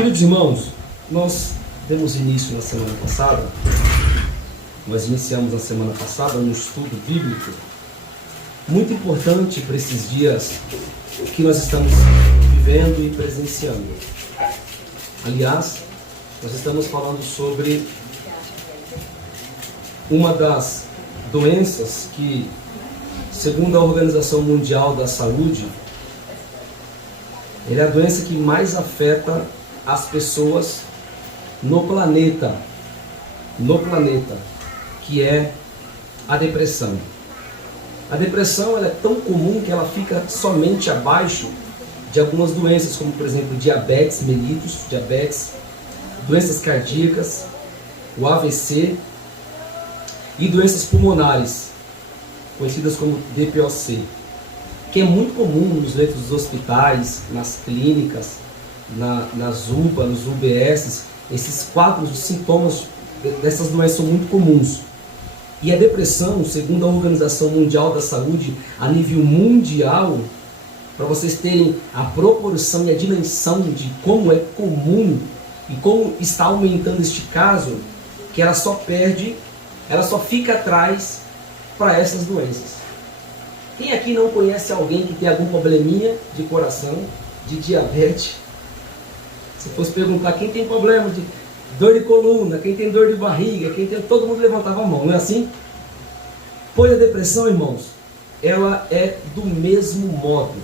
Queridos irmãos, nós demos início na semana passada, nós iniciamos na semana passada um estudo bíblico muito importante para esses dias que nós estamos vivendo e presenciando. Aliás, nós estamos falando sobre uma das doenças que, segundo a Organização Mundial da Saúde, é a doença que mais afeta as pessoas no planeta, que é a depressão. A depressão ela é tão comum que ela fica somente abaixo de algumas doenças, como por exemplo diabetes mellitus, doenças cardíacas, o AVC e doenças pulmonares, conhecidas como DPOC, que é muito comum nos leitos dos hospitais, nas clínicas, nas UPA, nos UBS. Esses quatro sintomas dessas doenças são muito comuns. E a depressão, segundo a Organização Mundial da Saúde, a nível mundial, para vocês terem a proporção e a dimensão de como é comum e como está aumentando este caso, que ela só fica atrás para essas doenças. Quem aqui não conhece alguém que tem algum probleminha de coração, de diabetes? Se fosse perguntar quem tem problema de dor de coluna, quem tem dor de barriga, todo mundo levantava a mão, não é assim? Pois a depressão, irmãos, ela é do mesmo modo.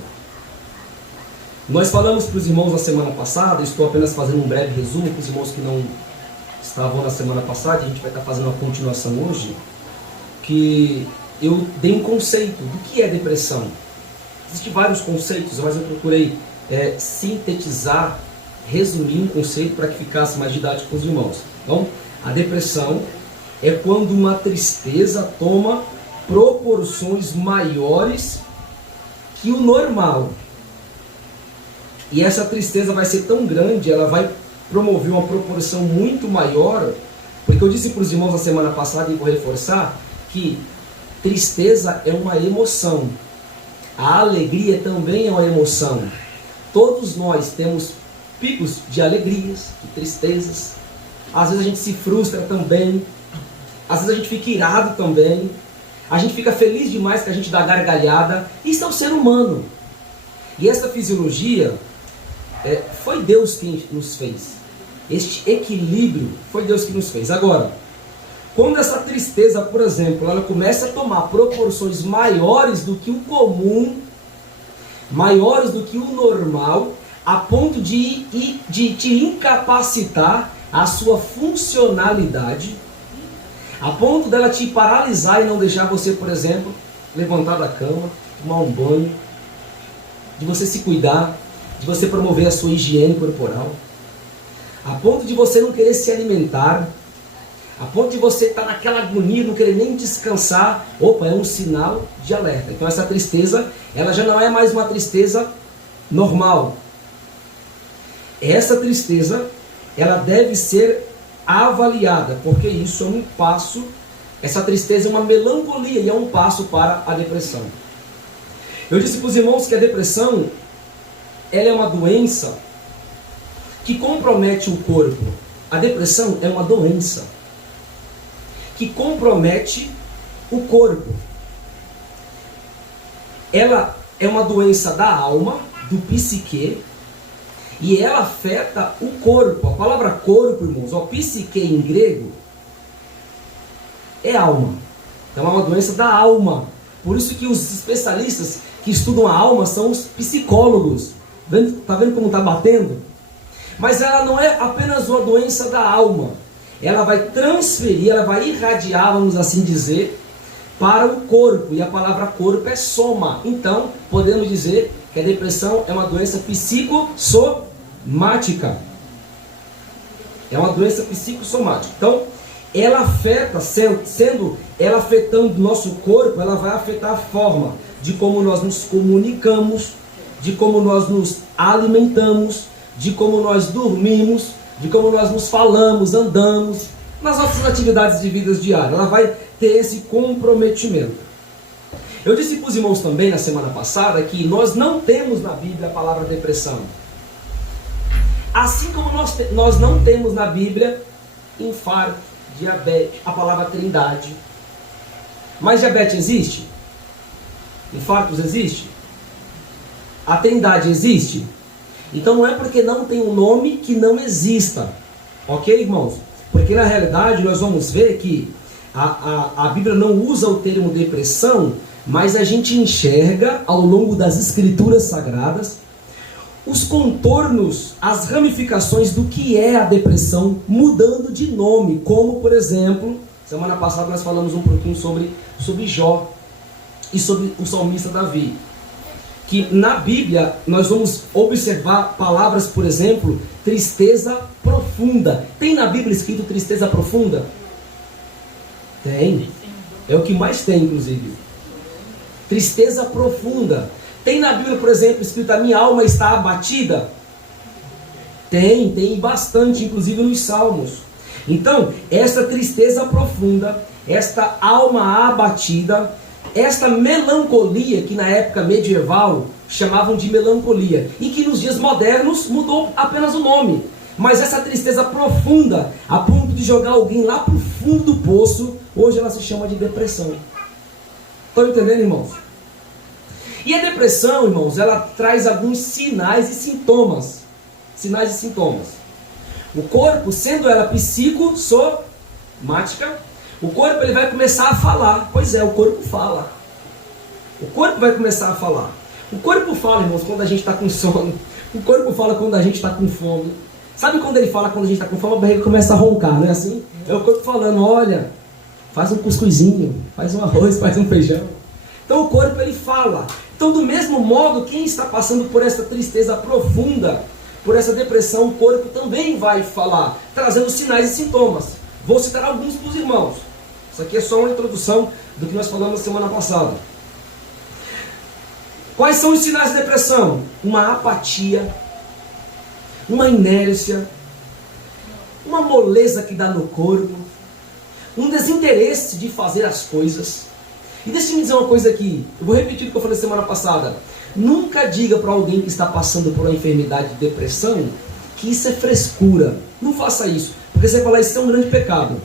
Nós falamos para os irmãos na semana passada, estou apenas fazendo um breve resumo para os irmãos que não estavam na semana passada, e a gente vai estar fazendo uma continuação hoje, que eu dei um conceito do que é depressão. Existem vários conceitos, mas eu procurei sintetizar, resumir um conceito para que ficasse mais didático com os irmãos. Então, a depressão é quando uma tristeza toma proporções maiores que o normal. E essa tristeza vai ser tão grande, ela vai promover uma proporção muito maior, porque eu disse para os irmãos na semana passada, e vou reforçar, que tristeza é uma emoção. A alegria também é uma emoção. Todos nós temos picos de alegrias, de tristezas. Às vezes a gente se frustra também. Às vezes a gente fica irado também. A gente fica feliz demais que a gente dá gargalhada. Isso é o ser humano. E essa fisiologia foi Deus quem nos fez. Este equilíbrio foi Deus que nos fez. Agora, quando essa tristeza, por exemplo, ela começa a tomar proporções maiores do que o comum, maiores do que o normal, a ponto de te incapacitar a sua funcionalidade, a ponto dela te paralisar e não deixar você, por exemplo, levantar da cama, tomar um banho, de você se cuidar, de você promover a sua higiene corporal, a ponto de você não querer se alimentar, a ponto de você estar naquela agonia, não querer nem descansar. Opa, é um sinal de alerta. Então essa tristeza, ela já não é mais uma tristeza normal. Essa tristeza, ela deve ser avaliada, porque isso é um passo, essa tristeza é uma melancolia e é um passo para a depressão. Eu disse para os irmãos que a depressão, ela é uma doença que compromete o corpo. A depressão é uma doença que compromete o corpo. Ela é uma doença da alma, do psique, e ela afeta o corpo. A palavra corpo, irmãos, psique em grego, é alma. Então é uma doença da alma. Por isso que os especialistas que estudam a alma são os psicólogos. Está vendo como está batendo? Mas ela não é apenas uma doença da alma. Ela vai transferir, ela vai irradiar, vamos assim dizer, para o corpo. E a palavra corpo é soma. Então, podemos dizer que a depressão é uma doença psicossomática. É uma doença psicossomática. Então, ela afeta, sendo ela afetando o nosso corpo, ela vai afetar a forma de como nós nos comunicamos, de como nós nos alimentamos, de como nós dormimos, de como nós nos falamos, andamos, nas nossas atividades de vida diárias. Ela vai ter esse comprometimento. Eu disse para os irmãos também na semana passada que nós não temos na Bíblia a palavra depressão. Assim como nós não temos na Bíblia infarto, diabetes, a palavra trindade. Mas diabetes existe? Infartos existe? A trindade existe? Então não é porque não tem um nome que não exista. Ok, irmãos? Porque na realidade nós vamos ver que a Bíblia não usa o termo depressão, mas a gente enxerga ao longo das escrituras sagradas os contornos, as ramificações do que é a depressão mudando de nome. Como, por exemplo, semana passada nós falamos um pouquinho sobre Jó e sobre o salmista Davi. Que na Bíblia nós vamos observar palavras, por exemplo, tristeza profunda. Tem na Bíblia escrito tristeza profunda? Tem. É o que mais tem, inclusive. Tristeza profunda. Tem na Bíblia, por exemplo, escrito a minha alma está abatida? Tem bastante, inclusive nos Salmos. Então, essa tristeza profunda, esta alma abatida, esta melancolia, que na época medieval chamavam de melancolia, e que nos dias modernos mudou apenas o nome. Mas essa tristeza profunda, a ponto de jogar alguém lá para o fundo do poço, hoje ela se chama de depressão. Estão entendendo, irmãos? E a depressão, irmãos, ela traz alguns sinais e sintomas. Sinais e sintomas. O corpo, sendo ela psicossomática, o corpo ele vai começar a falar. Pois é, o corpo fala. O corpo vai começar a falar. O corpo fala, irmãos, quando a gente está com sono. O corpo fala quando a gente está com fome. Sabe quando ele fala quando a gente está com fome? A barriga começa a roncar, não é assim? É o corpo falando, olha, faz um cuscuzinho, faz um arroz, faz um feijão. Então o corpo ele fala. Então do mesmo modo, quem está passando por essa tristeza profunda, por essa depressão, o corpo também vai falar, trazendo sinais e sintomas. Vou citar alguns para os irmãos. Isso aqui é só uma introdução do que nós falamos semana passada. Quais são os sinais de depressão? Uma apatia, uma inércia, uma moleza que dá no corpo, um desinteresse de fazer as coisas. E deixa eu me dizer uma coisa aqui, eu vou repetir o que eu falei semana passada. Nunca diga para alguém que está passando por uma enfermidade de depressão que isso é frescura. Não faça isso, porque você vai falar isso é um grande pecado.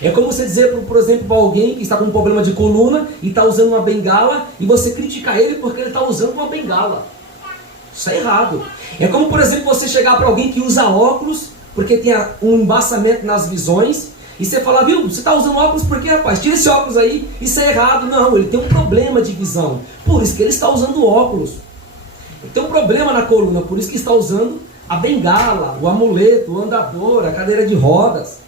É como você dizer, por exemplo, para alguém que está com um problema de coluna e está usando uma bengala e você criticar ele porque ele está usando uma bengala. Isso é errado. É como, por exemplo, você chegar para alguém que usa óculos porque tem um embaçamento nas visões e você falar, viu, você está usando óculos por quê, rapaz? Tira esse óculos aí, isso é errado. Não, ele tem um problema de visão, por isso que ele está usando óculos. Ele tem um problema na coluna, por isso que está usando a bengala, o amuleto, o andador, a cadeira de rodas.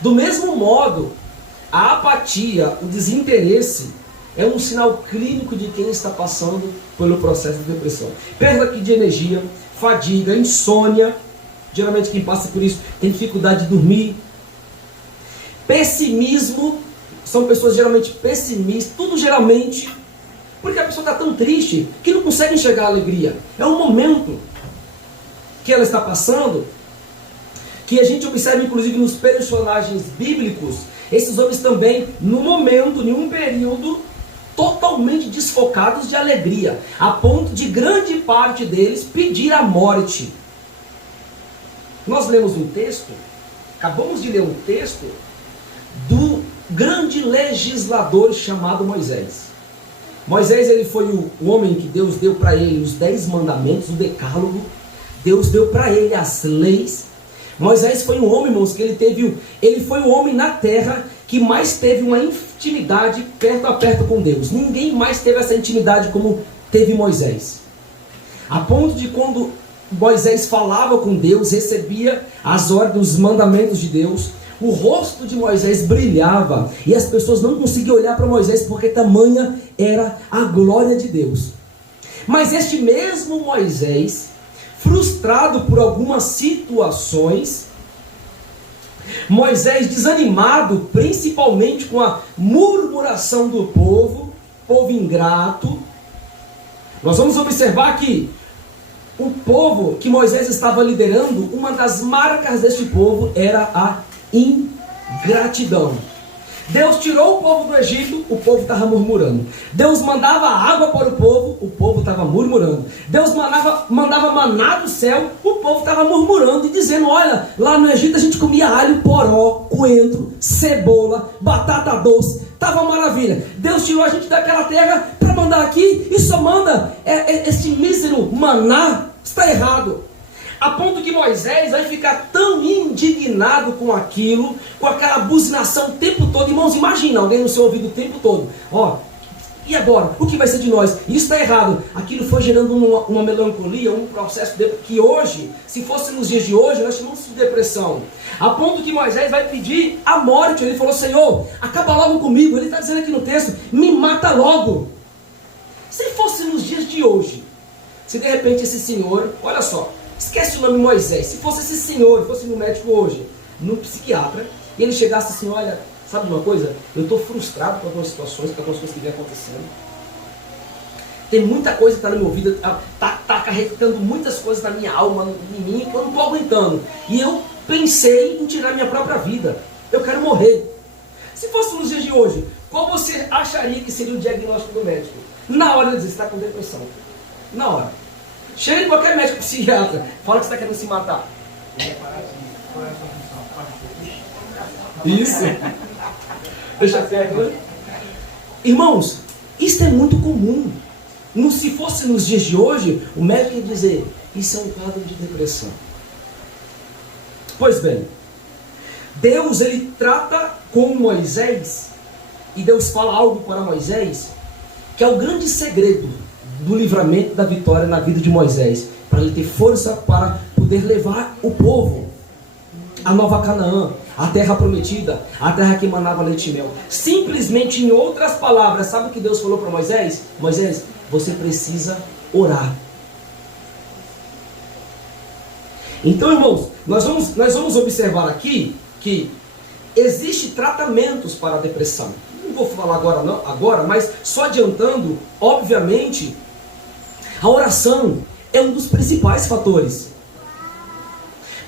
Do mesmo modo, a apatia, o desinteresse, é um sinal clínico de quem está passando pelo processo de depressão. Perda de energia, fadiga, insônia. Geralmente quem passa por isso tem dificuldade de dormir. Pessimismo, são pessoas geralmente pessimistas, tudo geralmente, porque a pessoa está tão triste que não consegue enxergar a alegria. É um momento que ela está passando, que a gente observa inclusive nos personagens bíblicos, esses homens também, no momento, em um período, totalmente desfocados de alegria, a ponto de grande parte deles pedir a morte. Nós lemos um texto, acabamos de ler um texto, do grande legislador chamado Moisés. Moisés, ele foi o homem que Deus deu para ele os 10 mandamentos, o decálogo. Deus deu para ele as leis. Moisés foi um homem, irmãos, que ele foi o homem na terra que mais teve uma intimidade perto a perto com Deus. Ninguém mais teve essa intimidade como teve Moisés. A ponto de quando Moisés falava com Deus, recebia as ordens, os mandamentos de Deus, o rosto de Moisés brilhava e as pessoas não conseguiam olhar para Moisés porque tamanha era a glória de Deus. Mas este mesmo Moisés, frustrado por algumas situações, Moisés desanimado principalmente com a murmuração do povo ingrato, nós vamos observar que o povo que Moisés estava liderando, uma das marcas deste povo era a ingratidão. Deus tirou o povo do Egito, o povo estava murmurando. Deus mandava água para o povo estava murmurando. Deus mandava maná do céu, o povo estava murmurando e dizendo: olha, lá no Egito a gente comia alho, poró, coentro, cebola, batata doce, estava uma maravilha. Deus tirou a gente daquela terra para mandar aqui e só manda esse mísero maná. Está errado. A ponto que Moisés vai ficar tão indignado com aquilo, com aquela buzinação o tempo todo. Irmãos, imagina alguém no seu ouvido o tempo todo: ó, e agora? O que vai ser de nós? Isso está errado. Aquilo foi gerando uma melancolia, um processo que hoje, se fosse nos dias de hoje, nós chamamos de depressão. A ponto que Moisés vai pedir a morte. Ele falou: Senhor, acaba logo comigo. Ele está dizendo aqui no texto: me mata logo. Se fosse nos dias de hoje, se de repente esse senhor, olha só, esquece o nome Moisés, se fosse esse senhor, fosse no médico hoje, no psiquiatra, e ele chegasse assim: olha, sabe uma coisa? Eu estou frustrado com algumas situações, com algumas coisas que vem acontecendo. Tem muita coisa que está na minha vida, está acarretando muitas coisas na minha alma, em mim, que eu não estou aguentando. E eu pensei em tirar minha própria vida. Eu quero morrer. Se fosse nos dias de hoje, qual você acharia que seria o diagnóstico do médico? Na hora ele diz: você está com depressão. Na hora. Chega em qualquer médico psiquiatra, fala que você está querendo se matar. Isso. Deixa certo, né? Irmãos, isso é muito comum. Se fosse nos dias de hoje, o médico ia dizer: isso é um quadro de depressão. Pois bem, Deus, ele trata com Moisés, e Deus fala algo para Moisés, que é o grande segredo do livramento, da vitória na vida de Moisés, para ele ter força para poder levar o povo à Nova Canaã, a terra prometida, a terra que emanava leite e mel. Simplesmente, em outras palavras, sabe o que Deus falou para Moisés? Moisés, você precisa orar. Então, irmãos, nós vamos observar aqui que existem tratamentos para a depressão. Não vou falar agora, mas só adiantando, obviamente, a oração é um dos principais fatores.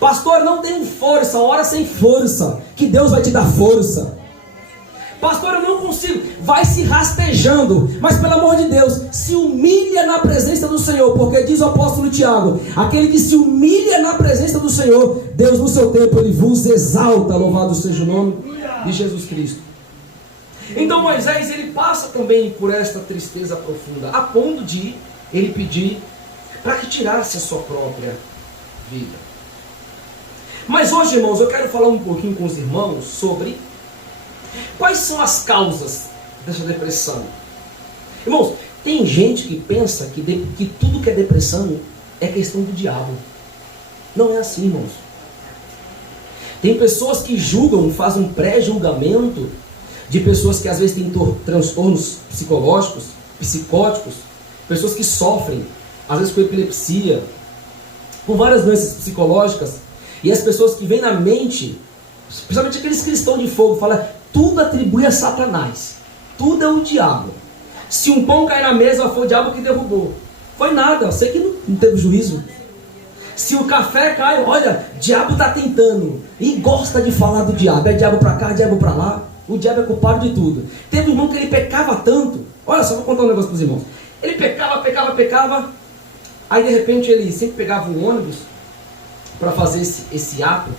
Pastor, não tenho força, ora sem força, que Deus vai te dar força. Pastor, eu não consigo. Vai se rastejando, mas pelo amor de Deus, se humilha na presença do Senhor, porque diz o apóstolo Tiago: aquele que se humilha na presença do Senhor, Deus no seu tempo ele vos exalta. Louvado seja o nome de Jesus Cristo. Então Moisés, ele passa também por esta tristeza profunda, a ponto de ele pedir para que tirasse a sua própria vida. Mas hoje, irmãos, eu quero falar um pouquinho com os irmãos sobre quais são as causas dessa depressão. Irmãos, tem gente que pensa que tudo que é depressão é questão do diabo. Não é assim, irmãos. Tem pessoas que julgam, fazem um pré-julgamento de pessoas que às vezes têm transtornos psicológicos, psicóticos, pessoas que sofrem, às vezes com epilepsia, com várias doenças psicológicas. E as pessoas que vêm na mente, principalmente aqueles cristãos de fogo, falam: tudo atribui a Satanás, tudo é o diabo. Se um pão cair na mesa, foi o diabo que derrubou. Foi nada, eu sei que não teve juízo. Se o café cai, olha, o diabo está tentando. E gosta de falar do diabo. É diabo para cá, diabo para lá. O diabo é culpado de tudo. Teve um irmão que ele pecava tanto. Olha só, vou contar um negócio para os irmãos. Ele pecava. Aí de repente ele sempre pegava um ônibus para fazer esse ato,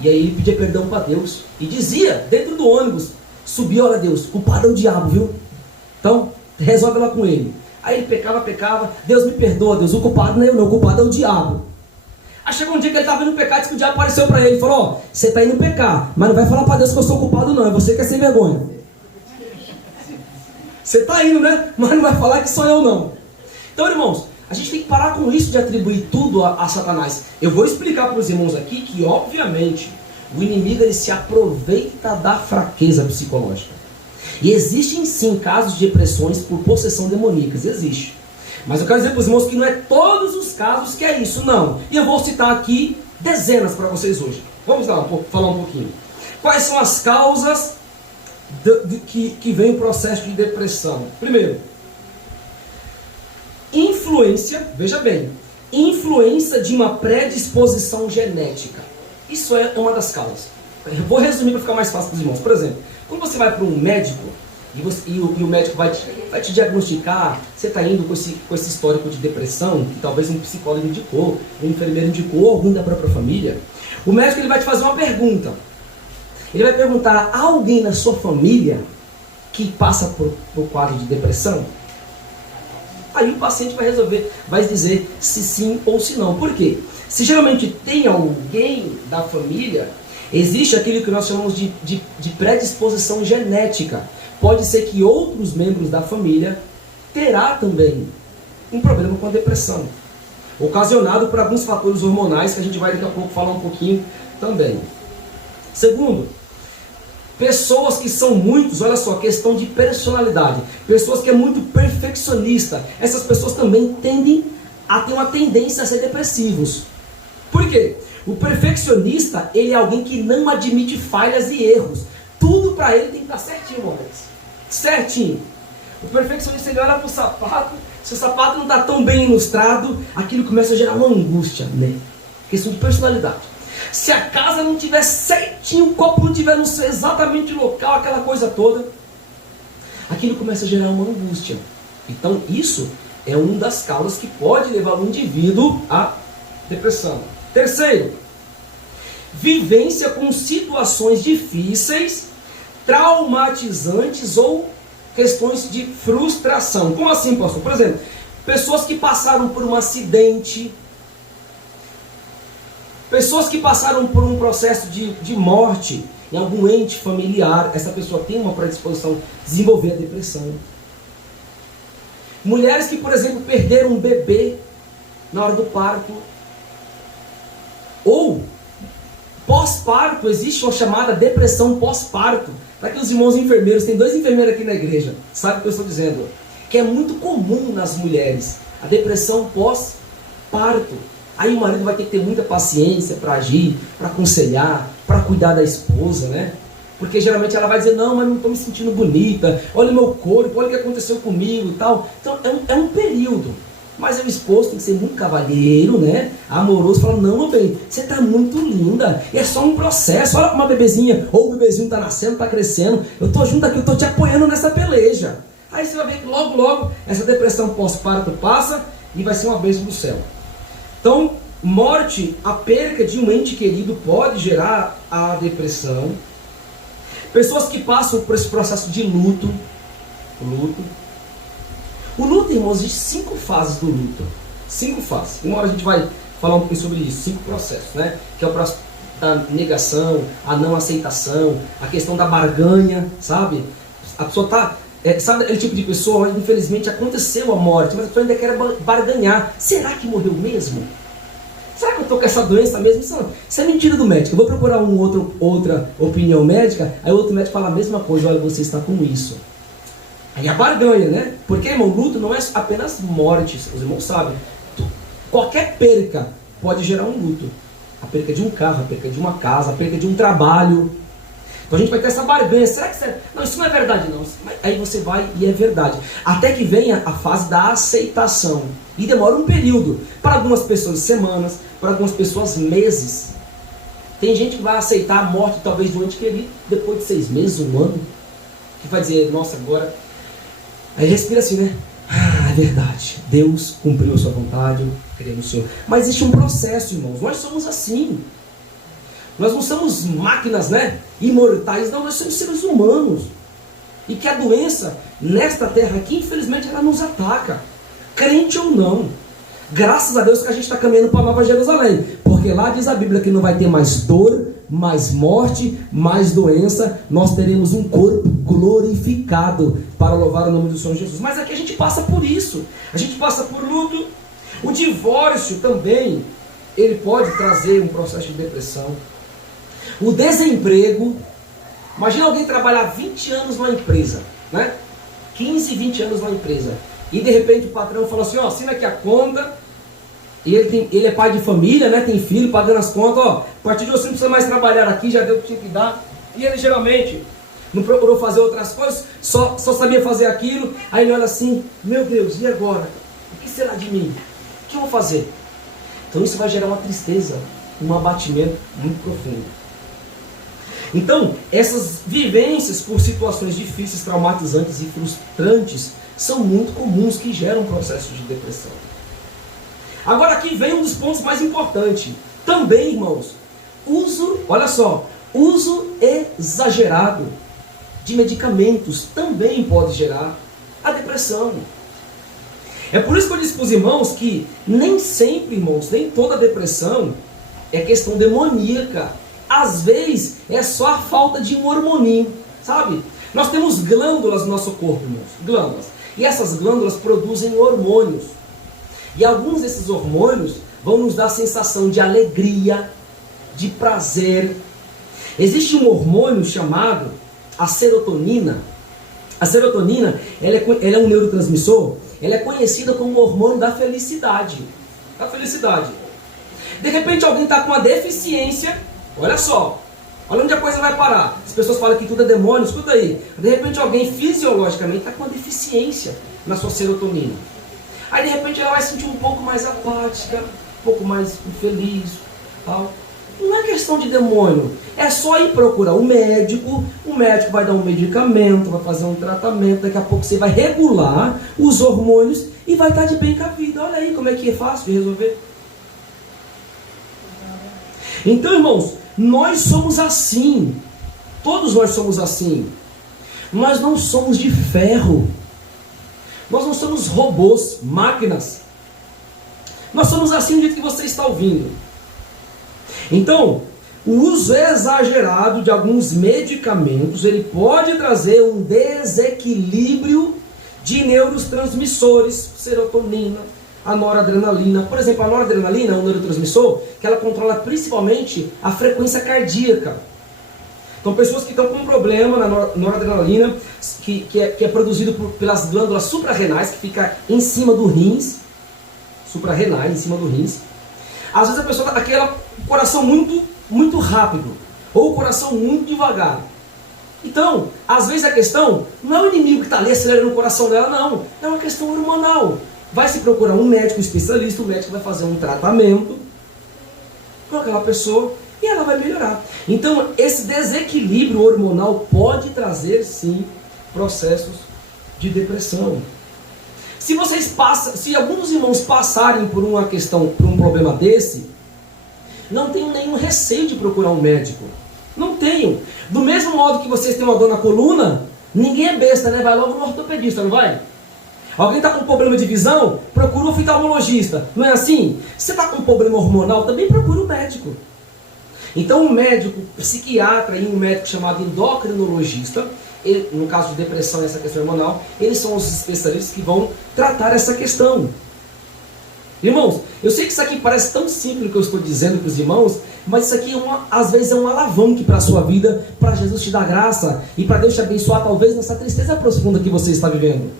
e aí ele pedia perdão para Deus, e dizia dentro do ônibus, subia: olha Deus, culpado é o diabo, viu? Então, resolve lá com ele. Aí ele pecava, Deus me perdoa, Deus, o culpado não é eu não, o culpado é o diabo. Aí chegou um dia que ele estava indo pecar, disse que o diabo apareceu para ele e falou: ó, você está indo pecar, mas não vai falar para Deus que eu sou culpado não, é você que é sem vergonha. Você está indo, né? Mas não vai falar que sou eu não. Então, irmãos, a gente tem que parar com isso de atribuir tudo a Satanás. Eu vou explicar para os irmãos aqui que, obviamente, o inimigo ele se aproveita da fraqueza psicológica. E existem sim casos de depressões por possessão demoníaca, existe. Mas eu quero dizer para os irmãos que não é todos os casos que é isso, não. E eu vou citar aqui dezenas para vocês hoje. Vamos lá, falar um pouquinho. Quais são as causas que vem o processo de depressão? Primeiro, influência, veja bem, influência de uma predisposição genética. Isso é uma das causas. Eu vou resumir para ficar mais fácil para os irmãos. Por exemplo, quando você vai para um médico, e o médico vai te diagnosticar, você está indo com esse histórico de depressão, que talvez um psicólogo indicou, um enfermeiro indicou, ou algum da própria família. O médico ele vai te fazer uma pergunta. Ele vai perguntar: há alguém na sua família que passa por quadro de depressão? Aí o paciente vai dizer se sim ou se não. Por quê? Se geralmente tem alguém da família, existe aquilo que nós chamamos de predisposição genética. Pode ser que outros membros da família terá também um problema com a depressão, ocasionado por alguns fatores hormonais que a gente vai daqui a pouco falar um pouquinho também. Segundo, pessoas que são muitos, olha só, questão de personalidade, pessoas que é muito perfeccionista, essas pessoas também tendem a ter uma tendência a ser depressivos. Por quê? O perfeccionista, ele é alguém que não admite falhas e erros. Tudo para ele tem que estar certinho, Morex. Certinho. O perfeccionista, ele olha para o sapato, se o sapato não está tão bem ilustrado, aquilo começa a gerar uma angústia, né? Questão de personalidade. Se a casa não tiver certinho, o copo não tiver no seu exatamente local, aquela coisa toda, aquilo começa a gerar uma angústia. Então isso é uma das causas que pode levar o indivíduo à depressão. Terceiro, vivência com situações difíceis, traumatizantes ou questões de frustração. Como assim, pastor? Por exemplo, pessoas que passaram por um acidente, pessoas que passaram por um processo de morte em algum ente familiar, essa pessoa tem uma predisposição a desenvolver a depressão. Mulheres que, por exemplo, perderam um bebê na hora do parto. Ou pós-parto, existe uma chamada depressão pós-parto. Para aqueles irmãos enfermeiros, tem 2 enfermeiros aqui na igreja, sabe o que eu estou dizendo? Que é muito comum nas mulheres, a depressão pós-parto. Aí o marido vai ter que ter muita paciência para agir, para aconselhar, para cuidar da esposa, né? Porque geralmente ela vai dizer: não, mas não estou me sentindo bonita, olha o meu corpo, olha o que aconteceu comigo e tal. Então é um período. Mas o esposo tem que ser muito cavalheiro, né? Amoroso, falando: não, meu bem, você está muito linda, e é só um processo, olha para uma bebezinha, ou o bebezinho está nascendo, está crescendo, eu estou junto aqui, eu estou te apoiando nessa peleja. Aí você vai ver que logo, logo, essa depressão pós-parto passa e vai ser uma bênção do céu. Então, morte, a perca de um ente querido pode gerar a depressão. Pessoas que passam por esse processo de luto. O luto, irmãos, existe 5 fases do luto. 5 fases. Uma hora a gente vai falar um pouquinho sobre isso. 5 processos, né? Que é o processo da negação, a não aceitação, a questão da barganha, sabe? A pessoa está... sabe aquele tipo de pessoa onde infelizmente aconteceu a morte, mas a pessoa ainda quer barganhar. Será que morreu mesmo? Será que eu estou com essa doença mesmo? Isso é mentira do médico. Eu vou procurar outra opinião médica, aí o outro médico fala a mesma coisa: olha, você está com isso. Aí a barganha, né? Porque, irmão, luto não é apenas morte, os irmãos sabem. Qualquer perca pode gerar um luto. A perca de um carro, a perca de uma casa, a perca de um trabalho. Então a gente vai ter essa barganha. Será que não, isso não é verdade não. Aí você vai e é verdade. Até que venha a fase da aceitação. E demora um período. Para algumas pessoas semanas, para algumas pessoas meses. Tem gente que vai aceitar a morte talvez de um ente querido depois de 6 meses, 1 ano. Que vai dizer: nossa, agora... Aí respira assim, né? Ah, é verdade. Deus cumpriu a sua vontade, eu creio no Senhor. Mas existe um processo, irmãos. Nós somos assim. Nós não somos máquinas, né? Imortais. Não, nós somos seres humanos. E que a doença, nesta terra aqui, infelizmente, ela nos ataca. Crente ou não. Graças a Deus que a gente está caminhando para a Nova Jerusalém. Porque lá diz a Bíblia que não vai ter mais dor, mais morte, mais doença. Nós teremos um corpo glorificado para louvar o nome do Senhor Jesus. Mas aqui a gente passa por isso. A gente passa por luto. O divórcio também, ele pode trazer um processo de depressão. O desemprego. Imagina alguém trabalhar 20 anos numa empresa, né? 15, 20 anos numa empresa. E de repente o patrão fala assim: ó, assina aqui a conta. E ele é pai de família, né? Tem filho, pagando as contas. Ó, a partir de você não precisa mais trabalhar aqui, já deu o que tinha que dar. E ele geralmente não procurou fazer outras coisas, só sabia fazer aquilo. Aí ele olha assim: meu Deus, e agora? O que será de mim? O que eu vou fazer? Então isso vai gerar uma tristeza, um abatimento muito profundo. Então, essas vivências por situações difíceis, traumatizantes e frustrantes são muito comuns que geram processos de depressão. Agora aqui vem um dos pontos mais importantes. Também, irmãos, uso exagerado de medicamentos também pode gerar a depressão. É por isso que eu disse para os irmãos que nem sempre, irmãos, nem toda depressão é questão demoníaca. Às vezes é só a falta de um hormoninho, sabe? Nós temos glândulas no nosso corpo, irmãos, glândulas. E essas glândulas produzem hormônios. E alguns desses hormônios vão nos dar a sensação de alegria, de prazer. Existe um hormônio chamado a serotonina. A serotonina, ela é um neurotransmissor, ela é conhecida como o hormônio da felicidade. Da felicidade. De repente alguém está com uma deficiência, olha só, olha onde a coisa vai parar. As pessoas falam que tudo é demônio, escuta aí. De repente alguém fisiologicamente está com uma deficiência na sua serotonina. Aí de repente ela vai se sentir um pouco mais apática, um pouco mais infeliz, tal. Não é questão de demônio, é só ir procurar o médico vai dar um medicamento, vai fazer um tratamento, daqui a pouco você vai regular os hormônios e vai estar de bem com a vida. Olha aí como é que é fácil de resolver. Então, irmãos, nós somos assim, todos nós somos assim. Nós não somos de ferro, nós não somos robôs, máquinas. Nós somos assim do jeito que você está ouvindo. Então, o uso exagerado de alguns medicamentos, ele pode trazer um desequilíbrio de neurotransmissores, serotonina, a noradrenalina. Por exemplo, a noradrenalina é um neurotransmissor que ela controla principalmente a frequência cardíaca. Então, pessoas que estão com um problema na noradrenalina, que é produzido pelas glândulas suprarrenais, que fica em cima do rins, suprarrenais, em cima do rins. Às vezes a pessoa está com aquele coração muito rápido, ou o coração muito devagar. Então, às vezes a questão não é o inimigo que está ali acelerando o coração dela, não. É uma questão hormonal. Vai se procurar um médico especialista, o médico vai fazer um tratamento com aquela pessoa e ela vai melhorar. Então, esse desequilíbrio hormonal pode trazer, sim, processos de depressão. Se alguns dos irmãos passarem por uma questão, por um problema desse, não tenham nenhum receio de procurar um médico. Não tenham. Do mesmo modo que vocês têm uma dor na coluna, ninguém é besta, né? Vai logo no ortopedista, não vai? Alguém está com um problema de visão? Procura um oftalmologista. Não é assim? Se você está com um problema hormonal, também procura um médico. Então um médico psiquiatra e um médico chamado endocrinologista, no caso de depressão e essa questão hormonal, eles são os especialistas que vão tratar essa questão. Irmãos, eu sei que isso aqui parece tão simples o que eu estou dizendo para os irmãos, mas isso aqui às vezes é um alavanque para a sua vida, para Jesus te dar graça e para Deus te abençoar, talvez nessa tristeza profunda que você está vivendo.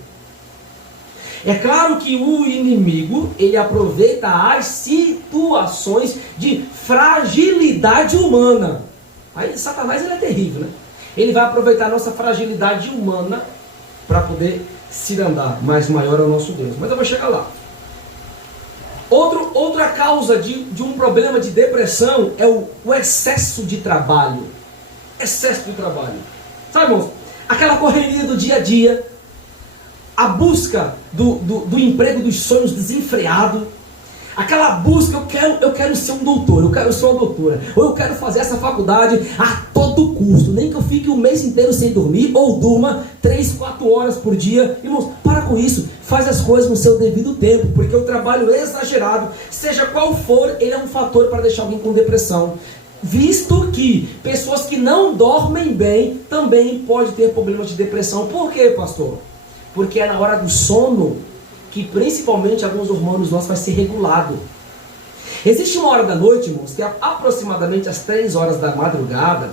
É claro que o inimigo, ele aproveita as situações de fragilidade humana. Aí Satanás, ele é terrível, né? Ele vai aproveitar a nossa fragilidade humana para poder se andar, mas maior é o nosso Deus. Mas eu vou chegar lá. Outra causa de um problema de depressão é o excesso de trabalho. Excesso de trabalho. Sabe, irmãos? Aquela correria do dia a dia, a busca do emprego dos sonhos desenfreado, aquela busca, eu quero ser um doutor, eu quero ser uma doutora, ou eu quero fazer essa faculdade a todo custo, nem que eu fique o mês inteiro sem dormir, ou durma 3, 4 horas por dia. Irmãos, para com isso, faz as coisas no seu devido tempo, porque o trabalho exagerado, seja qual for, ele é um fator para deixar alguém com depressão. Visto que pessoas que não dormem bem, também pode ter problemas de depressão. Por quê, pastor? Porque é na hora do sono que principalmente alguns hormônios nossos vai ser regulado. Existe uma hora da noite, irmãos, que é aproximadamente às 3 horas da madrugada,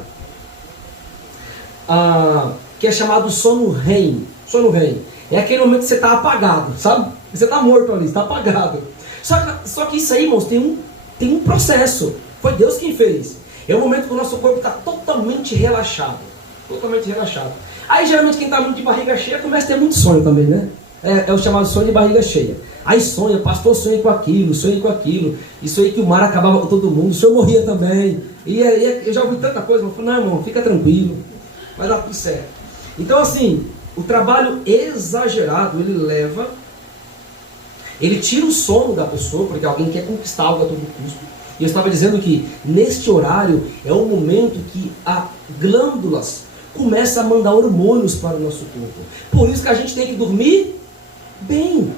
que é chamado sono REM. Sono REM. É aquele momento que você está apagado, sabe? Você está morto ali, está apagado. Só que isso aí, irmãos, tem um processo. Foi Deus quem fez. É o momento que o nosso corpo está totalmente relaxado. Totalmente relaxado. Aí geralmente quem está muito de barriga cheia começa a ter muito sonho também, né? É o chamado sonho de barriga cheia. Aí sonha, pastor, sonhei com aquilo, isso aí que o mar acabava com todo mundo, o senhor morria também. E eu já ouvi tanta coisa, mas eu falei, não, irmão, fica tranquilo, vai dar tudo certo. Então assim, o trabalho exagerado, ele tira o sono da pessoa, porque alguém quer conquistar algo a todo custo. E eu estava dizendo que neste horário é o momento que as glândulas começam a mandar hormônios para o nosso corpo. Por isso que a gente tem que dormir bem,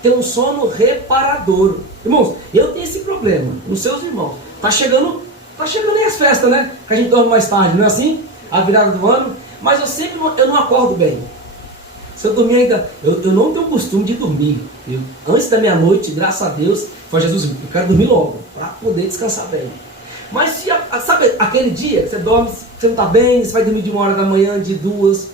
ter um sono reparador. Irmãos, eu tenho esse problema, os seus irmãos. Tá chegando aí as festas, né? Que a gente dorme mais tarde, não é assim? A virada do ano. Mas eu não acordo bem. Se eu dormir ainda, eu não tenho o costume de dormir. Antes da meia-noite, graças a Deus, foi Jesus, eu quero dormir logo, para poder descansar bem. Mas sabe aquele dia que você dorme, você não está bem, você vai dormir de 1 hora da manhã, de 2,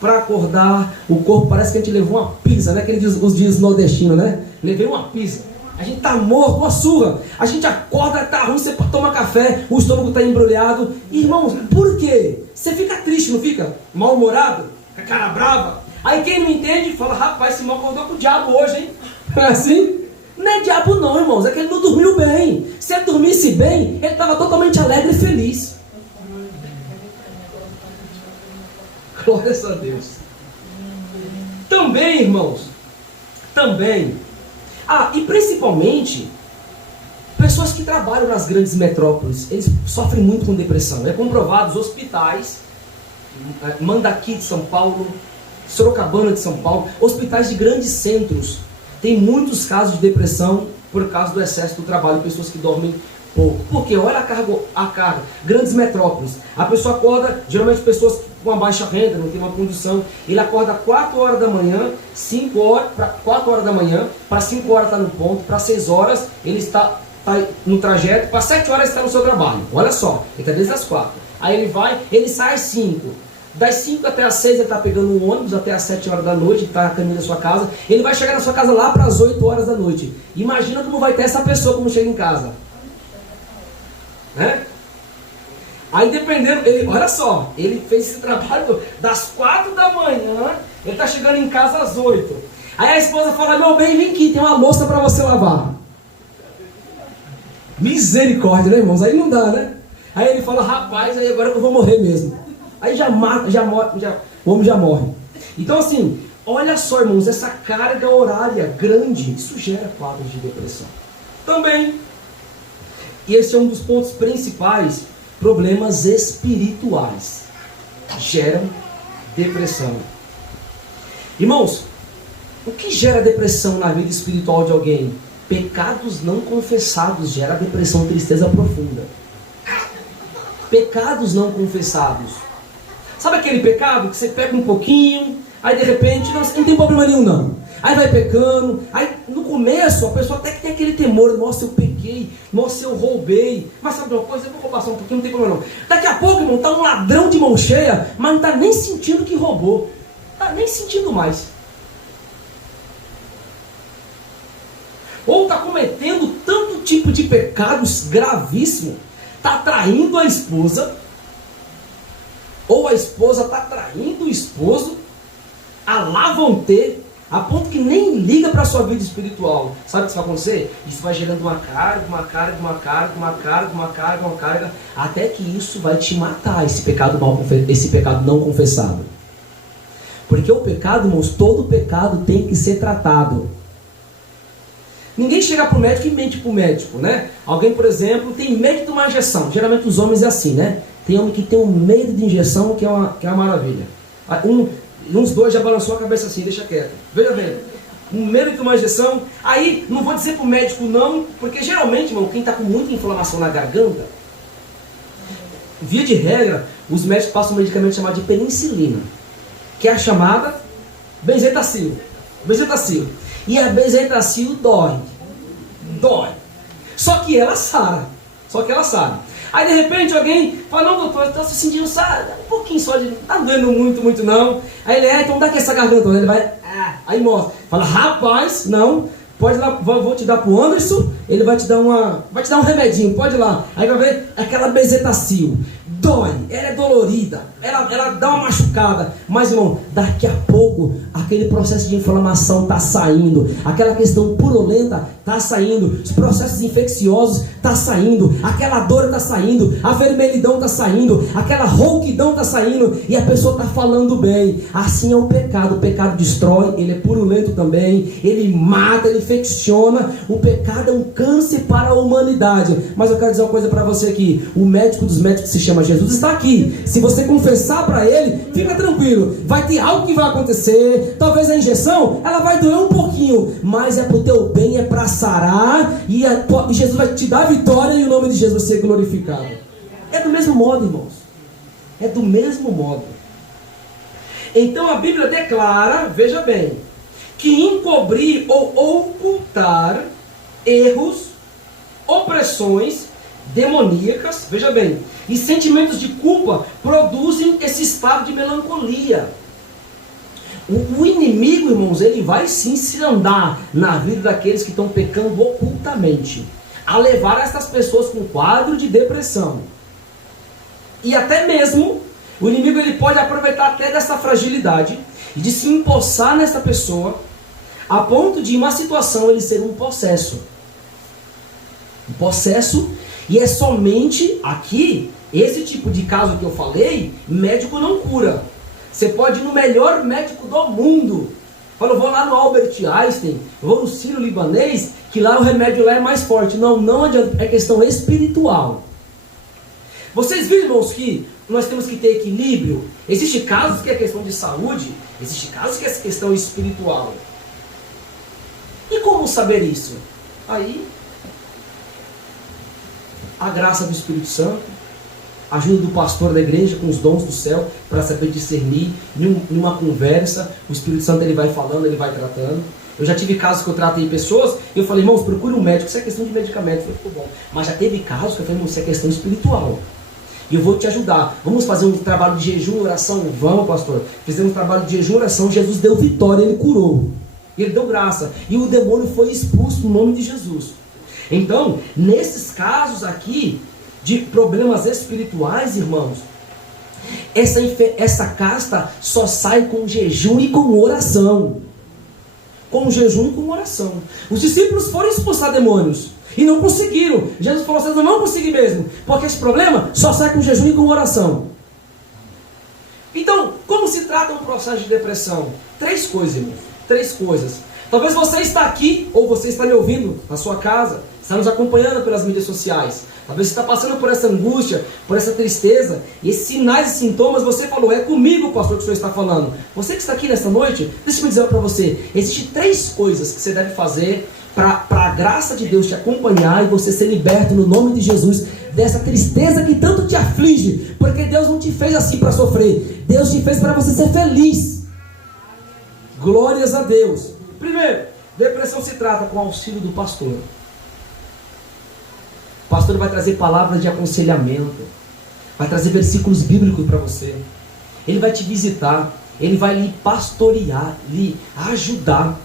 para acordar, o corpo parece que a gente levou uma pizza, né? Os dias nordestinos, né? Levei uma pizza. A gente está morto, uma surra. A gente acorda, está ruim, você toma café, o estômago está embrulhado. Irmãos, por quê? Você fica triste, não fica? Mal-humorado? Com a cara brava? Aí quem não entende, fala, rapaz, esse mal acordou com o diabo hoje, hein? Não é assim? Não é diabo não, irmãos, é que ele não dormiu bem. Se ele dormisse bem, ele estava totalmente alegre e feliz. Glória a Deus. Também, irmãos, e principalmente, pessoas que trabalham nas grandes metrópoles, eles sofrem muito com depressão. É comprovado, os hospitais, Mandaki de São Paulo, Sorocabana de São Paulo, hospitais de grandes centros, tem muitos casos de depressão por causa do excesso do trabalho, pessoas que dormem pouco. Porque olha a carga, grandes metrópoles, a pessoa acorda, geralmente pessoas com uma baixa renda, não tem uma condição, ele acorda 4 horas da manhã, 4 horas da manhã, para 5 horas está no ponto, para 6 horas ele está no trajeto, para 7 horas está no seu trabalho. Olha só, ele está desde as 4. Aí ele sai às 5. Das 5 até as 6 ele está pegando um ônibus até as 7 horas da noite, está a caminho da sua casa. Ele vai chegar na sua casa lá para as 8 horas da noite. Imagina como vai ter essa pessoa quando chega em casa, né? Aí dependendo, olha só, ele fez esse trabalho das 4 da manhã, ele está chegando em casa às 8. Aí a esposa fala, meu bem, vem aqui, tem uma louça para você lavar. Misericórdia, né, irmãos? Aí não dá, né? Aí ele fala, rapaz, aí agora eu vou morrer mesmo. Aí o homem já morre. Então assim, olha só, irmãos, essa carga horária grande, isso gera quadros de depressão. Também, e esse é um dos pontos principais, problemas espirituais geram depressão. Irmãos, o que gera depressão na vida espiritual de alguém? Pecados não confessados gera depressão, tristeza profunda. Pecados não confessados. Sabe aquele pecado que você peca um pouquinho, aí de repente, nossa, não tem problema nenhum não. Aí vai pecando, aí no começo a pessoa até que tem aquele temor, nossa, eu pequei, nossa, eu roubei. Mas sabe uma coisa, eu vou roubar só um pouquinho, não tem problema não. Daqui a pouco, irmão, está um ladrão de mão cheia, mas não está nem sentindo que roubou. Não está nem sentindo mais. Ou está cometendo tanto tipo de pecados gravíssimos, está traindo a esposa, ou a esposa está traindo o esposo, a lá vão ter, a ponto que nem liga para a sua vida espiritual. Sabe o que isso vai acontecer? Isso vai gerando uma carga, até que isso vai te matar, esse pecado não confessado. Porque o pecado, irmãos, todo pecado tem que ser tratado. Ninguém chega para o médico e mente para o médico, né? Alguém, por exemplo, tem medo de tomar injeção. Geralmente os homens é assim, né? Tem homem que tem um medo de injeção, que é uma maravilha. Uns dois já balançou a cabeça assim, deixa quieto. Veja bem, um medo de tomar injeção. Aí, não vou dizer para o médico não, porque geralmente, irmão, quem está com muita inflamação na garganta, via de regra, os médicos passam um medicamento chamado de penicilina, que é a chamada benzetacil. E a benzetacil dói. Só que ela sara. Aí de repente alguém fala, não doutor, eu estou se sentindo um pouquinho só, não está doendo muito não. Aí ele, então dá aqui essa garganta, ele vai, aí mostra. Fala, rapaz, não, pode ir lá, vou te dar pro Anderson, ele vai te dar um remedinho, pode ir lá. Aí vai ver aquela benzetacil. dói, ela é dolorida, ela dá uma machucada, mas irmão, daqui a pouco aquele processo de inflamação está saindo, aquela questão purulenta está saindo, os processos infecciosos está saindo, aquela dor está saindo, a vermelhidão está saindo, aquela rouquidão está saindo, e a pessoa está falando bem. Assim é o pecado destrói, ele é purulento também, ele mata, ele infecciona. O pecado é um câncer para a humanidade. Mas eu quero dizer uma coisa para você aqui, o médico dos médicos que se chama Jesus está aqui. Se você confessar para ele, fica tranquilo, vai ter algo que vai acontecer, talvez a injeção, ela vai doer um pouquinho, mas é para o teu bem, é para sarar, e Jesus vai te dar a vitória e o nome de Jesus vai ser glorificado. É do mesmo modo, irmãos, é do mesmo modo. Então a Bíblia declara, veja bem, que encobrir ou ocultar erros, opressões demoníacas, veja bem, e sentimentos de culpa produzem esse estado de melancolia. O inimigo, irmãos, ele vai sim se andar na vida daqueles que estão pecando ocultamente, a levar essas pessoas com quadro de depressão. E até mesmo, o inimigo ele pode aproveitar até dessa fragilidade e de se empossar nessa pessoa, a ponto de, em uma situação, ele ser um possesso. Um possesso, e é somente aqui, esse tipo de caso que eu falei, médico não cura. Você pode ir no melhor médico do mundo. Fala, eu vou lá no Albert Einstein, eu vou no Sírio-Libanês, que lá o remédio lá é mais forte. Não adianta, é questão espiritual. Vocês viram, irmãos, que nós temos que ter equilíbrio? Existem casos que é questão de saúde, existem casos que é questão espiritual. E como saber isso? Aí, a graça do Espírito Santo, a ajuda do pastor da igreja com os dons do céu, para saber discernir, em uma conversa, o Espírito Santo ele vai falando, ele vai tratando. Eu já tive casos que eu tratei pessoas, e eu falei, irmãos, procure um médico, isso é questão de medicamento. Eu falei, ficou bom. Mas já teve casos que eu falei, irmão, isso é questão espiritual. E eu vou te ajudar. Vamos fazer um trabalho de jejum e oração? Vamos, pastor. Fizemos um trabalho de jejum e oração, Jesus deu vitória, ele curou. Ele deu graça. E o demônio foi expulso no nome de Jesus. Então, nesses casos aqui, de problemas espirituais, irmãos, essa casta só sai com jejum e com oração. Com jejum e com oração. Os discípulos foram expulsar demônios e não conseguiram. Jesus falou, vocês não vão conseguir mesmo, porque esse problema só sai com jejum e com oração. Então, como se trata um processo de depressão? 3 coisas, irmãos. 3 coisas. Talvez você está aqui, ou você está me ouvindo na sua casa, está nos acompanhando pelas mídias sociais. Talvez você está passando por essa angústia, por essa tristeza, e esses sinais e sintomas, você falou, é comigo, pastor, que o senhor está falando. Você que está aqui nesta noite, deixa eu dizer para você, existem 3 coisas que você deve fazer para a graça de Deus te acompanhar e você ser liberto no nome de Jesus dessa tristeza que tanto te aflige, porque Deus não te fez assim para sofrer, Deus te fez para você ser feliz. Glórias a Deus. Primeiro, depressão se trata com o auxílio do pastor. O pastor vai trazer palavras de aconselhamento, vai trazer versículos bíblicos para você, ele vai te visitar, ele vai lhe pastorear, lhe ajudar,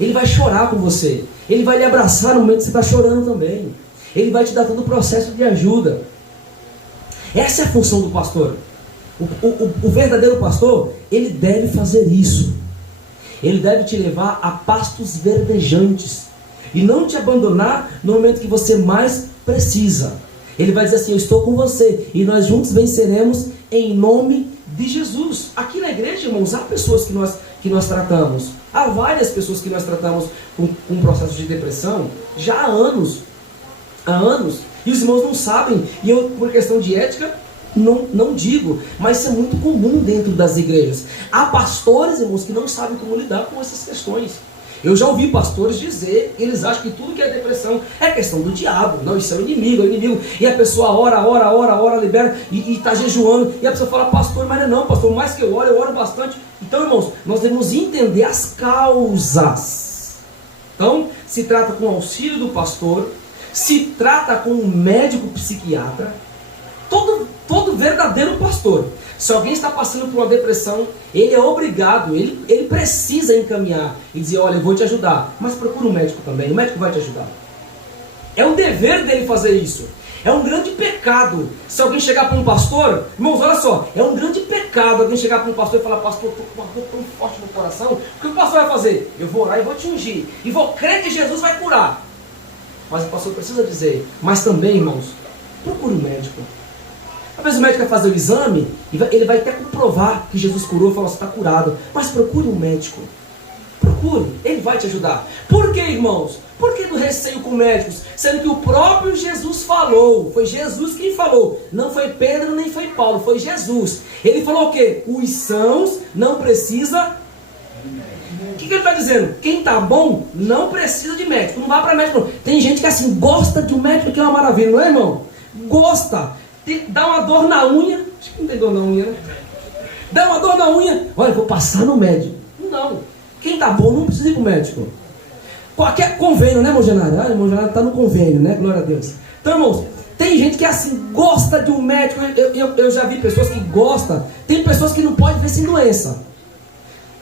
ele vai chorar com você, ele vai lhe abraçar no momento que você está chorando também, ele vai te dar todo o processo de ajuda. Essa é a função do pastor. O verdadeiro pastor, ele deve fazer isso. Ele deve te levar a pastos verdejantes e não te abandonar no momento que você mais precisa. Ele vai dizer assim, eu estou com você e nós juntos venceremos em nome de Jesus. Aqui na igreja, irmãos, há pessoas que nós tratamos, há várias pessoas que nós tratamos com processo de depressão já há anos, e os irmãos não sabem, e eu, por questão de ética, não digo, mas isso é muito comum dentro das igrejas. Há pastores, irmãos, que não sabem como lidar com essas questões. Eu já ouvi pastores dizer, eles acham que tudo que é depressão é questão do diabo. Não, isso é o inimigo. E a pessoa ora, libera e está jejuando. E a pessoa fala, pastor, mas não, pastor, mais que eu oro bastante. Então, irmãos, nós devemos entender as causas. Então, se trata com o auxílio do pastor, se trata com um médico psiquiatra. Todo verdadeiro pastor, se alguém está passando por uma depressão, ele é obrigado, ele precisa encaminhar e dizer, olha, eu vou te ajudar, mas procura um médico também, o médico vai te ajudar. É o dever dele fazer isso. É um grande pecado se alguém chegar para um pastor, irmãos, olha só, é um grande pecado alguém chegar para um pastor e falar: pastor, eu estou com uma dor tão forte no coração. O que o pastor vai fazer? Eu vou orar e vou te ungir, e vou crer que Jesus vai curar. Mas o pastor precisa dizer: mas também, irmãos, procure um médico. Às vezes o médico vai fazer o exame, e ele vai até comprovar que Jesus curou, e falar: você está curado. Mas procure um médico. Procure, ele vai te ajudar. Por que, irmãos? Por que do receio com médicos? Sendo que o próprio Jesus falou, foi Jesus quem falou, não foi Pedro nem foi Paulo, foi Jesus. Ele falou o quê? Os sãos não precisa. O que ele está dizendo? Quem está bom não precisa de médico, não vá para médico não. Tem gente que assim gosta de um médico, que é uma maravilha, não é, irmão? Gosta, dá uma dor na unha, acho que não tem dor na unha, né? Dá uma dor na unha, olha, vou passar no médico. Não, quem está bom não precisa ir para o médico. Qualquer convênio, né, irmão Genaro? Ah, irmão Genaro está no convênio, né? Glória a Deus. Então, irmãos, tem gente que assim gosta de um médico. Eu já vi pessoas que gostam. Tem pessoas que não podem ver sem doença.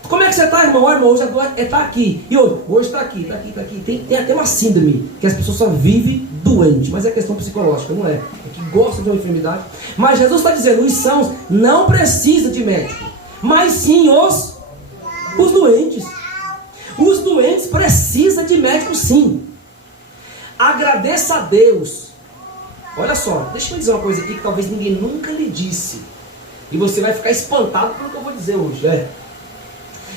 Como é que você está, irmão? Ó, irmão, hoje está aqui. E hoje está aqui, está aqui, está aqui. Tem até uma síndrome que as pessoas só vivem doente, mas é questão psicológica, não é? É que gosta de uma enfermidade. Mas Jesus está dizendo: os sãos não precisam de médico, mas sim os doentes. Os doentes precisam de médico, sim. Agradeça a Deus. Olha só, deixa eu dizer uma coisa aqui que talvez ninguém nunca lhe disse, e você vai ficar espantado pelo que eu vou dizer hoje.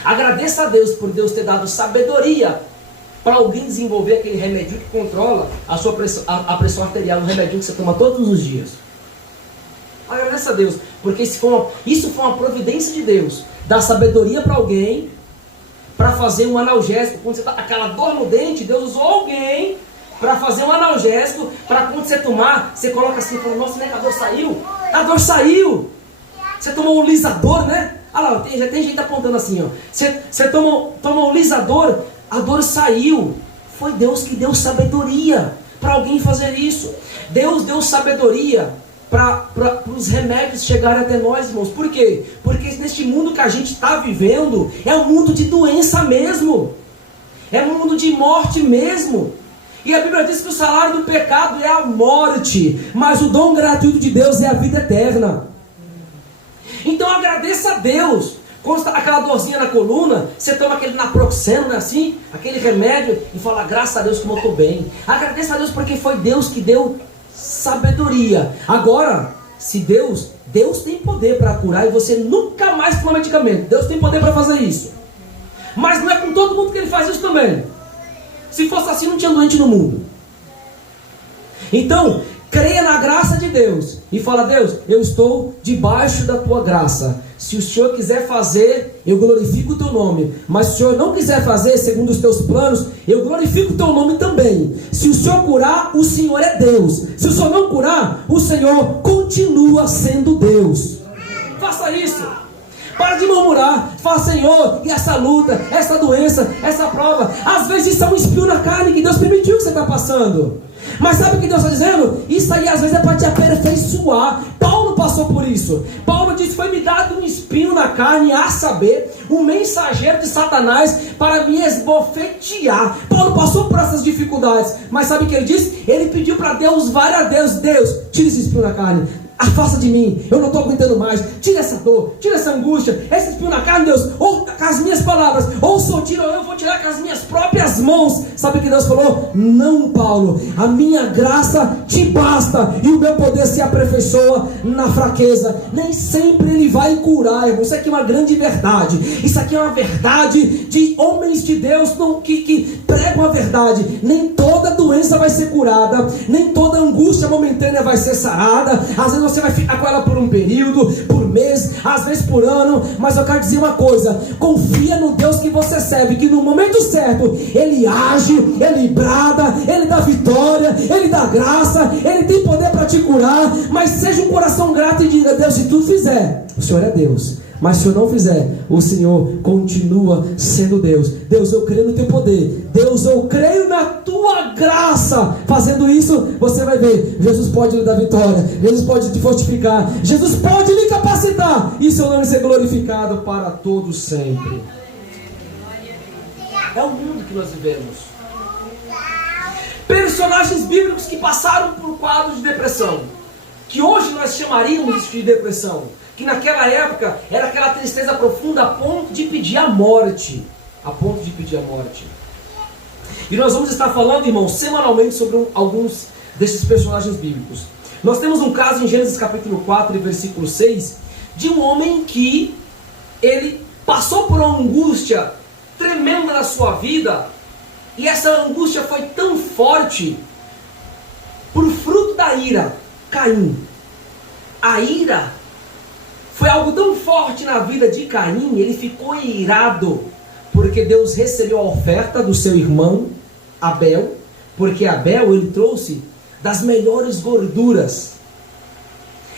Agradeça a Deus por Deus ter dado sabedoria para alguém desenvolver aquele remédio que controla a sua pressão, a pressão arterial, um remédio que você toma todos os dias. Agradeça a Deus, porque isso foi uma providência de Deus. Dar sabedoria para alguém para fazer um analgésico. Quando você está aquela dor no dente, Deus usou alguém para fazer um analgésico, para quando você tomar, você coloca assim e fala: nossa, né, a dor saiu? A dor saiu! Você tomou um lisador, né? Olha lá, já tem gente apontando assim, ó. Você tomou um lisador, a dor saiu. Foi Deus que deu sabedoria para alguém fazer isso. Deus deu sabedoria para os remédios chegarem até nós, irmãos. Por quê? Porque neste mundo que a gente está vivendo é um mundo de doença mesmo, é um mundo de morte mesmo. E a Bíblia diz que o salário do pecado é a morte, mas o dom gratuito de Deus é a vida eterna. Então agradeça a Deus. Quando está aquela dorzinha na coluna, você toma aquele naproxeno, né, assim, aquele remédio, e fala: graças a Deus que eu estou bem. Agradeça a Deus porque foi Deus que deu sabedoria. Agora, se Deus tem poder para curar, e você nunca mais toma medicamento. Deus tem poder para fazer isso. Mas não é com todo mundo que Ele faz isso também. Se fosse assim, não tinha doente no mundo. Então, creia na graça de Deus e fala: Deus, eu estou debaixo da tua graça. Se o Senhor quiser fazer, eu glorifico o teu nome. Mas se o Senhor não quiser fazer segundo os teus planos, eu glorifico o teu nome também. Se o Senhor curar, o Senhor é Deus. Se o Senhor não curar, o Senhor continua sendo Deus. Faça isso. Para de murmurar. Fala: Senhor, e essa luta, essa doença, essa prova, às vezes isso é um espinho na carne que Deus permitiu que você está passando. Mas sabe o que Deus está dizendo? Isso aí às vezes é para te aperfeiçoar. Paulo passou por isso. Paulo disse: foi-me dado um espinho na carne, a saber, um mensageiro de Satanás para me esbofetear. Paulo passou por essas dificuldades. Mas sabe o que ele disse? Ele pediu para Deus várias vezes: Deus, tira esse espinho na carne, afasta de mim, eu não estou aguentando mais. Tira essa dor, tira essa angústia, esse espinho na carne, Deus, ou com as minhas palavras, ou só tira, ou eu vou tirar com as minhas próprias mãos. Sabe o que Deus falou? Não, Paulo, a minha graça te basta, e o meu poder se aperfeiçoa na fraqueza. Nem sempre Ele vai curar, irmão. Isso aqui é uma grande verdade. Isso aqui é uma verdade de homens de Deus que pregam a verdade. Nem toda doença vai ser curada, nem toda angústia momentânea vai ser sarada. Às vezes você vai ficar com ela por um período, por mês, às vezes por ano. Mas eu quero dizer uma coisa: confia no Deus que você serve, que no momento certo Ele age, Ele brada, Ele dá vitória, Ele dá graça, Ele tem poder para te curar. Mas seja um coração grato e diga: Deus, se tu fizer, o Senhor é Deus. Mas se eu não fizer, o Senhor continua sendo Deus. Deus, eu creio no teu poder. Deus, eu creio na tua graça. Fazendo isso, você vai ver: Jesus pode lhe dar vitória, Jesus pode te fortificar, Jesus pode lhe capacitar, e seu nome ser glorificado para todos sempre. É o mundo que nós vivemos. Personagens bíblicos que passaram por quadros de depressão, que hoje nós chamaríamos de depressão, que naquela época era aquela tristeza profunda a ponto de pedir a morte. A ponto de pedir a morte. E nós vamos estar falando, irmãos, semanalmente sobre alguns desses personagens bíblicos. Nós temos um caso em Gênesis capítulo 4, versículo 6, de um homem que ele passou por uma angústia tremenda na sua vida, e essa angústia foi tão forte por fruto da ira, Caim. A ira foi algo tão forte na vida de Caim, ele ficou irado, porque Deus recebeu a oferta do seu irmão Abel, porque Abel ele trouxe das melhores gorduras.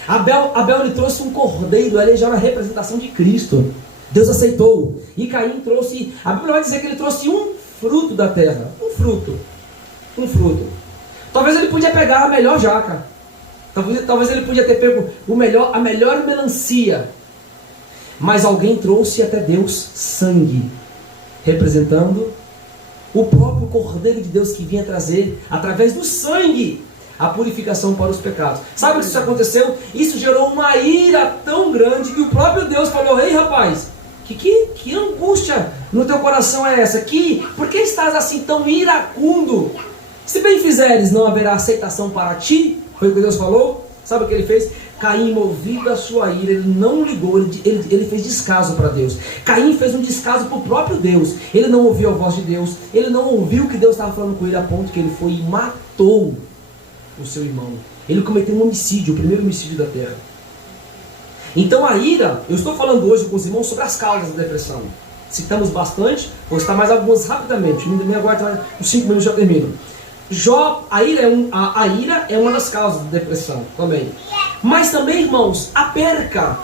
Abel ele trouxe um cordeiro, ele já era a representação de Cristo. Deus aceitou. E Caim trouxe, a Bíblia vai dizer que ele trouxe um fruto da terra. Um fruto. Talvez ele podia pegar a melhor jaca. Talvez ele podia ter pego a melhor melancia. Mas alguém trouxe até Deus sangue, representando o próprio Cordeiro de Deus que vinha trazer, através do sangue, a purificação para os pecados. Sabe o que isso aconteceu? Isso gerou uma ira tão grande que o próprio Deus falou: ei rapaz, que angústia no teu coração é essa? Por que estás assim tão iracundo? Se bem fizeres, não haverá aceitação para ti. Foi o que Deus falou. Sabe o que ele fez? Caim, movido a sua ira, ele não ligou, ele fez descaso para Deus. Caim fez um descaso para o próprio Deus. Ele não ouviu a voz de Deus, ele não ouviu o que Deus estava falando com ele, a ponto que ele foi e matou o seu irmão. Ele cometeu um homicídio, o primeiro homicídio da terra. Então a ira, eu estou falando hoje com os irmãos sobre as causas da depressão. Citamos bastante, vou citar mais algumas rapidamente. Me aguarda uns 5 minutos, já termino. A ira é uma das causas da depressão também. Mas também, irmãos, a perca,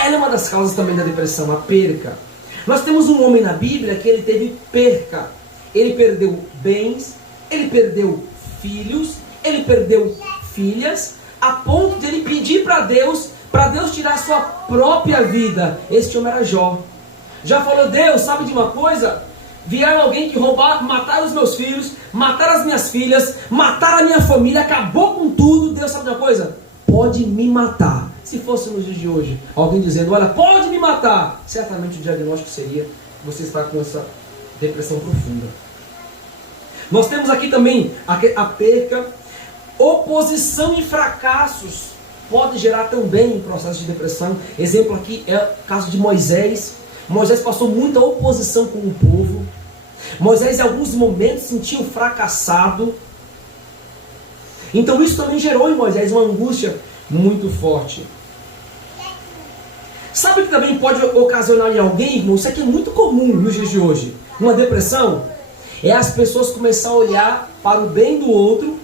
ela é uma das causas também da depressão, a perca. Nós temos um homem na Bíblia que ele teve perca. Ele perdeu bens, ele perdeu filhos, ele perdeu filhas, a ponto de ele pedir para Deus tirar a sua própria vida. Este homem era Jó. Já falou: Deus, sabe de uma coisa? Vieram alguém que mataram os meus filhos, mataram as minhas filhas, mataram a minha família, acabou com tudo. Deus, sabe de uma coisa? Pode me matar. Se fosse nos dias de hoje, alguém dizendo: olha, pode me matar, certamente o diagnóstico seria: você está com essa depressão profunda. Nós temos aqui também a perca, oposição e fracassos. Pode gerar também um processo de depressão. Exemplo aqui é o caso de Moisés. Moisés passou muita oposição com o povo. Moisés em alguns momentos se sentiu fracassado. Então isso também gerou em Moisés uma angústia muito forte. Sabe o que também pode ocasionar em alguém, irmão? Isso aqui é muito comum nos dias de hoje. Uma depressão é as pessoas começarem a olhar para o bem do outro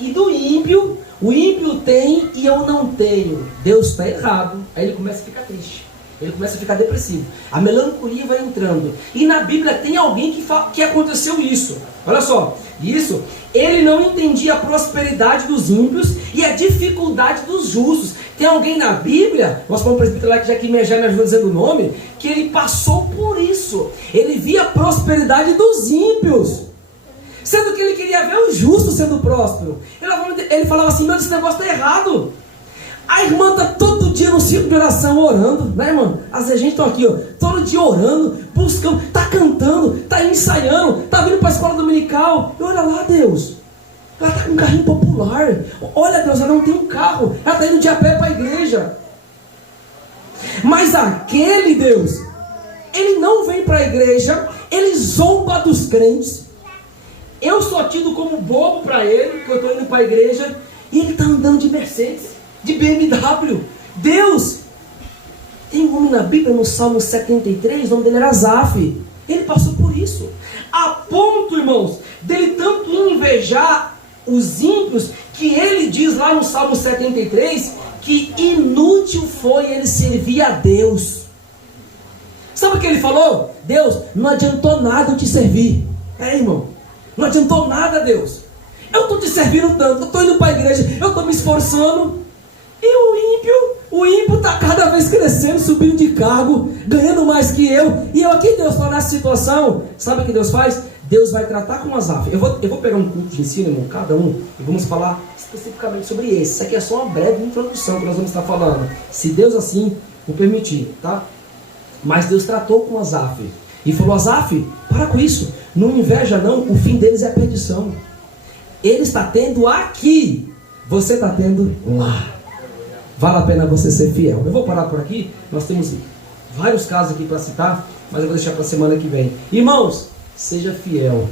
e do ímpio. O ímpio tem e eu não tenho. Deus está errado. Aí ele começa a ficar triste. Ele começa a ficar depressivo. A melancolia vai entrando. E na Bíblia tem alguém que aconteceu isso. Olha só. Isso. Ele não entendia a prosperidade dos ímpios e a dificuldade dos justos. Tem alguém na Bíblia, nosso irmão presbítero lá que já me ajudou dizendo o nome, que ele passou por isso. Ele via a prosperidade dos ímpios, sendo que ele queria ver o justo sendo próspero. Ele falava assim: meu, esse negócio está errado. A irmã está todo dia no círculo de oração orando, né, irmã? Às vezes a gente está aqui, ó, todo dia orando, buscando, está cantando, está ensaiando, está vindo para a escola dominical. E olha lá, Deus, ela está com um carrinho popular. Olha, Deus, ela não tem um carro, ela está indo de a pé para a igreja. Mas aquele Deus, ele não vem para a igreja, ele zomba dos crentes. Eu sou tido como bobo para ele, que eu estou indo para a igreja, e ele está andando de Mercedes, de BMW. Deus, tem um homem na Bíblia, no Salmo 73, o nome dele era Asaf. Ele passou por isso, a ponto, irmãos, dele tanto invejar os ímpios, que ele diz lá no Salmo 73, que inútil foi ele servir a Deus. Sabe o que ele falou? Deus, não adiantou nada eu te servir. Irmão, não adiantou nada, Deus. Eu estou te servindo tanto, eu estou indo para a igreja, eu estou me esforçando. E o ímpio está cada vez crescendo, subindo de cargo, ganhando mais que eu. E eu aqui, Deus, estou nessa situação. Sabe o que Deus faz? Deus vai tratar com Asaf. Eu vou pegar um culto de ensino, irmão, cada um, e vamos falar especificamente sobre esse. Isso aqui é só uma breve introdução que nós vamos estar falando, se Deus assim o permitir, tá? Mas Deus tratou com Asaf e falou: Asaf, para com isso, não inveja não, o fim deles é a perdição. Ele está tendo aqui, você está tendo lá. Vale a pena você ser fiel. Eu vou parar por aqui, nós temos vários casos aqui para citar, mas eu vou deixar para a semana que vem. Irmãos, seja fiel,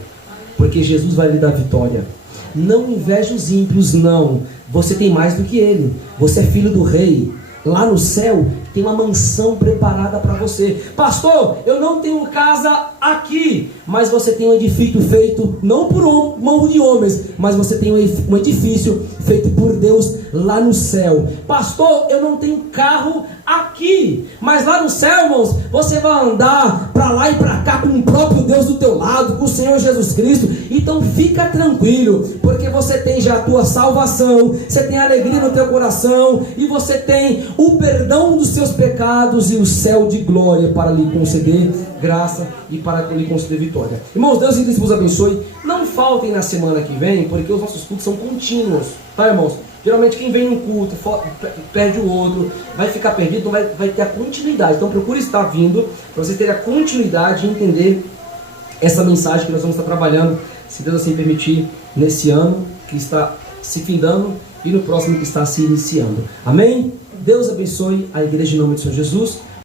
porque Jesus vai lhe dar vitória. Não inveje os ímpios, não. Você tem mais do que ele. Você é filho do rei. Lá no céu tem uma mansão preparada para você. Pastor, eu não tenho casa aqui, mas você tem um edifício feito não por mão de homens, mas você tem um edifício feito por Deus lá no céu. Pastor, eu não tenho carro aqui, mas lá no céu, irmãos, você vai andar para lá e para cá com o próprio Deus do teu lado, com o Senhor Jesus Cristo. Então fica tranquilo, porque você tem já a tua salvação, você tem alegria no teu coração, e você tem o perdão dos seus pecados e o céu de glória para lhe conceder graça e para lhe conceder vitória. Irmãos, Deus em Cristo vos abençoe. Não faltem na semana que vem, porque os nossos cultos são contínuos, tá, irmãos? Geralmente quem vem num culto perde o outro, vai ficar perdido, não vai ter a continuidade. Então procure estar vindo para vocês terem a continuidade e entender essa mensagem que nós vamos estar trabalhando, se Deus assim permitir, nesse ano que está se findando e no próximo que está se iniciando. Amém? Deus abençoe a igreja em nome de Senhor Jesus.